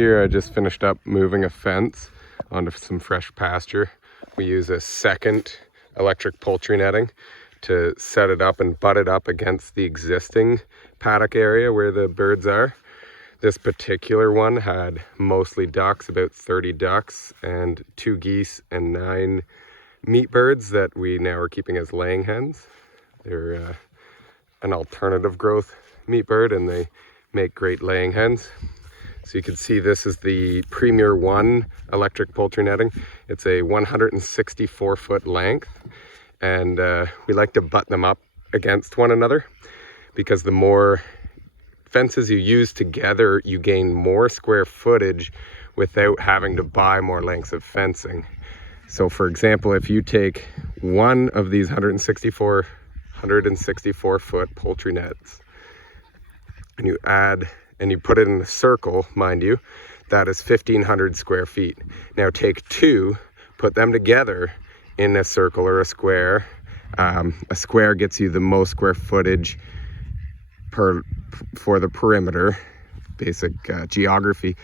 Here I just finished up moving a fence onto some fresh pasture. We use a second electric poultry netting to set it up and butt it up against the existing paddock area where the birds are. This particular one had mostly ducks, about 30 ducks, and 2 geese and 9 meat birds that we now are keeping as laying hens. They're an alternative growth meat bird and they make great laying hens. So you can see this is the Premier 1 electric poultry netting. It's a 164-foot length, and we like to butt them up against one another because the more fences you use together, you gain more square footage without having to buy more lengths of fencing. So for example, if you take one of these 164-foot poultry nets and you put it in a circle, mind you, that is 1,500 square feet. Now take 2, put them together in a circle or a square. A square gets you the most square footage for the perimeter. Basic geometry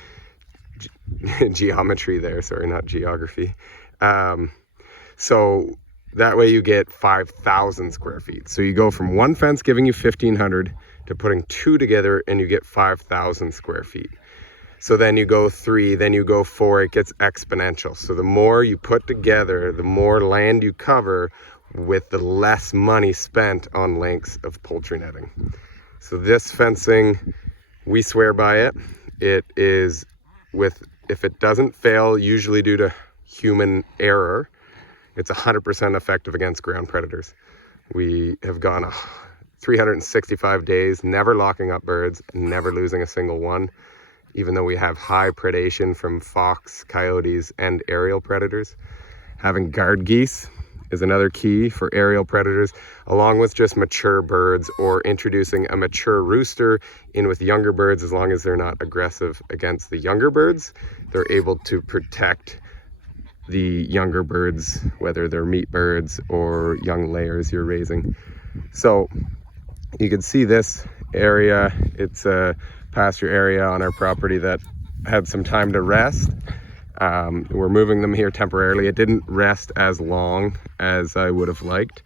there, sorry, not geography. So that way you get 5,000 square feet. So you go from one fence giving you 1,500 to putting 2 together and you get 5,000 square feet. So then you go 3, then you go 4, it gets exponential. So the more you put together, the more land you cover with the less money spent on lengths of poultry netting. So this fencing, we swear by it. It is if it doesn't fail, usually due to human error, it's 100% effective against ground predators. We have gone 365 days, never locking up birds, never losing a single one, even though we have high predation from fox, coyotes, and aerial predators. Having guard geese is another key for aerial predators, along with just mature birds, or introducing a mature rooster in with younger birds. As long as they're not aggressive against the younger birds, they're able to protect the younger birds, whether they're meat birds or young layers you're raising. So you can see this area, it's a pasture area on our property that had some time to rest. We're moving them here temporarily. It didn't rest as long as I would have liked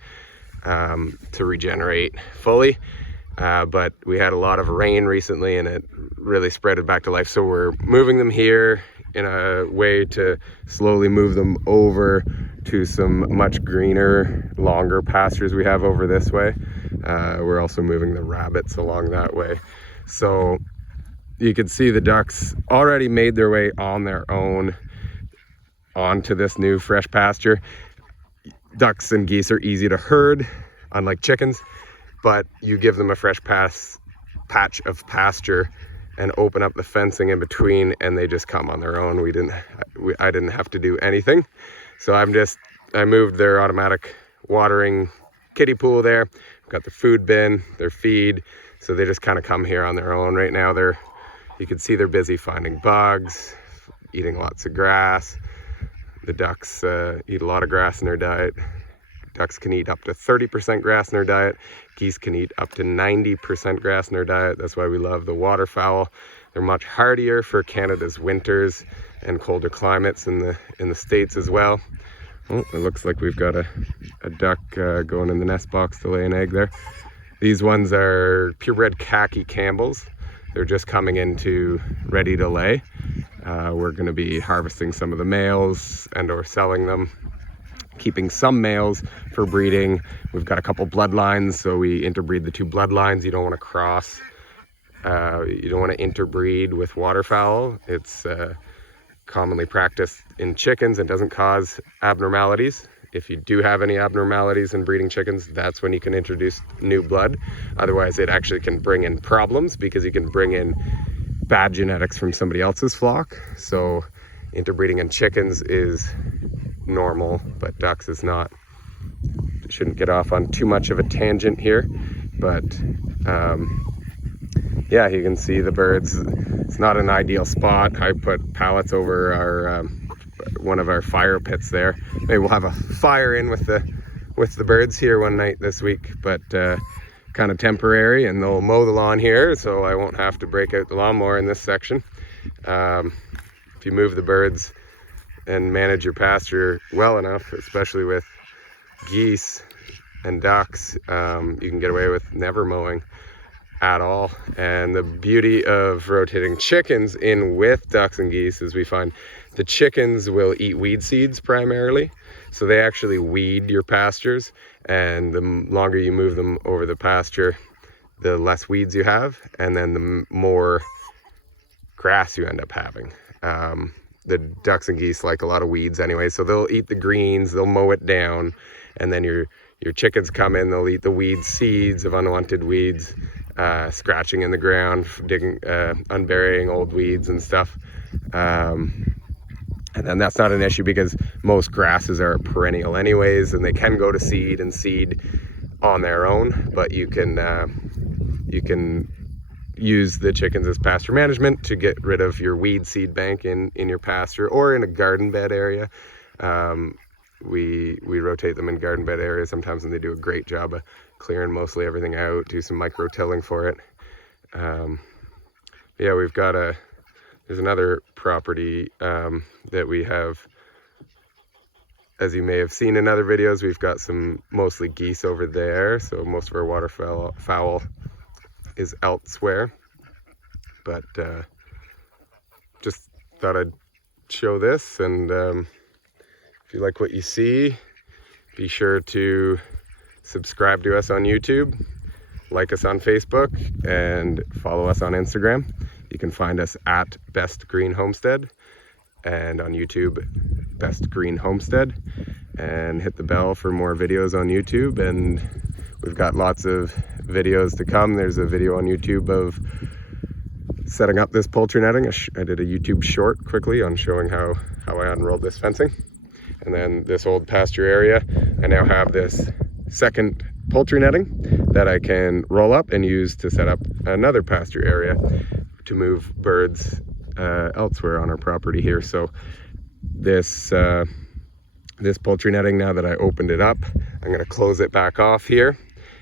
to regenerate fully, but we had a lot of rain recently and it really spread it back to life. So we're moving them here in a way to slowly move them over to some much greener, longer pastures we have over this way. We're also moving the rabbits along that way. So you can see the ducks already made their way on their own onto this new fresh pasture. Ducks and geese are easy to herd, unlike chickens, but you give them a fresh patch of pasture and open up the fencing in between and they just come on their own. I didn't have to do anything. So I moved their automatic watering kiddie pool there. We've got the food bin, their feed, so they just kind of come here on their own. Right now you can see they're busy finding bugs, eating lots of grass. The ducks eat a lot of grass in their diet. Ducks can eat up to 30% grass in their diet. Geese can eat up to 90% grass in their diet. That's why we love the waterfowl. They're much hardier for Canada's winters and colder climates in the States as well. Oh, it looks like we've got a duck going in the nest box to lay an egg there. These ones are purebred khaki Campbells. They're just coming into ready to lay. We're going to be harvesting some of the males and or selling them, keeping some males for breeding. We've got a couple bloodlines, so we interbreed the 2 bloodlines. You don't want to cross, you don't want to interbreed with waterfowl. It's commonly practiced in chickens and doesn't cause abnormalities. If you do have any abnormalities in breeding chickens, that's when you can introduce new blood. Otherwise, it actually can bring in problems because you can bring in bad genetics from somebody else's flock. So interbreeding in chickens is normal, but ducks is not. Shouldn't get off on too much of a tangent here, but yeah, you can see the birds. It's not an ideal spot. I put pallets over our one of our fire pits there. Maybe we'll have a fire in with the birds here one night this week, but kind of temporary, and they'll mow the lawn here, so I won't have to break out the lawnmower in this section. If you move the birds and manage your pasture well enough, especially with geese and ducks, you can get away with never mowing at all. And the beauty of rotating chickens in with ducks and geese is we find the chickens will eat weed seeds primarily, so they actually weed your pastures, and the longer you move them over the pasture, the less weeds you have, and then the more grass you end up having. The ducks and geese like a lot of weeds anyway, so they'll eat the greens, they'll mow it down, and then your chickens come in, they'll eat the weed seeds of unwanted weeds, scratching in the ground, digging, unburying old weeds and stuff. And then that's not an issue because most grasses are perennial anyways, and they can go to seed and seed on their own, but you can use the chickens as pasture management to get rid of your weed seed bank in your pasture or in a garden bed area. We rotate them in garden bed areas sometimes, and they do a great job of clearing mostly everything out, do some micro tilling for it. Yeah, we've got there's another property that we have, as you may have seen in other videos, we've got some mostly geese over there, so most of our waterfowl is elsewhere. But just thought I'd show this, and if you like what you see, be sure to subscribe to us on YouTube, like us on Facebook, and follow us on Instagram. You can find us at Best Green Homestead, and on YouTube, Best Green Homestead, and hit the bell for more videos on YouTube. And we've got lots of videos to come. There's a video on YouTube of setting up this poultry netting. I did a YouTube short quickly on showing how I unrolled this fencing. And then this old pasture area, I now have this second poultry netting that I can roll up and use to set up another pasture area to move birds elsewhere on our property here. So this poultry netting, now that I opened it up, I'm going to close it back off here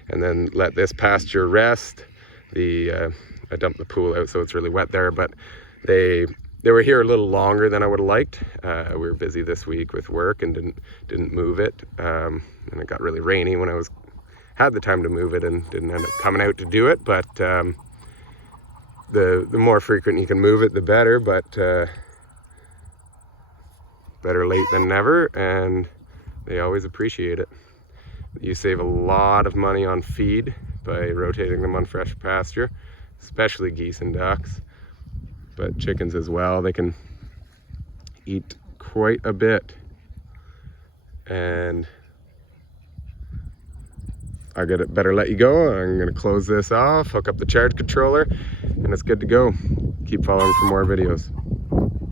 and then let this pasture rest. I dumped the pool out, so it's really wet there, but they were here a little longer than I would have liked. We were busy this week with work and didn't move it, and it got really rainy when I had the time to move it and didn't end up coming out to do it. But the more frequent you can move it, the better. But better late than never, and they always appreciate it. You save a lot of money on feed by rotating them on fresh pasture, especially geese and ducks, but chickens as well. They can eat quite a bit. And I better let you go. I'm gonna close this off, hook up the charge controller, and it's good to go. Keep following for more videos.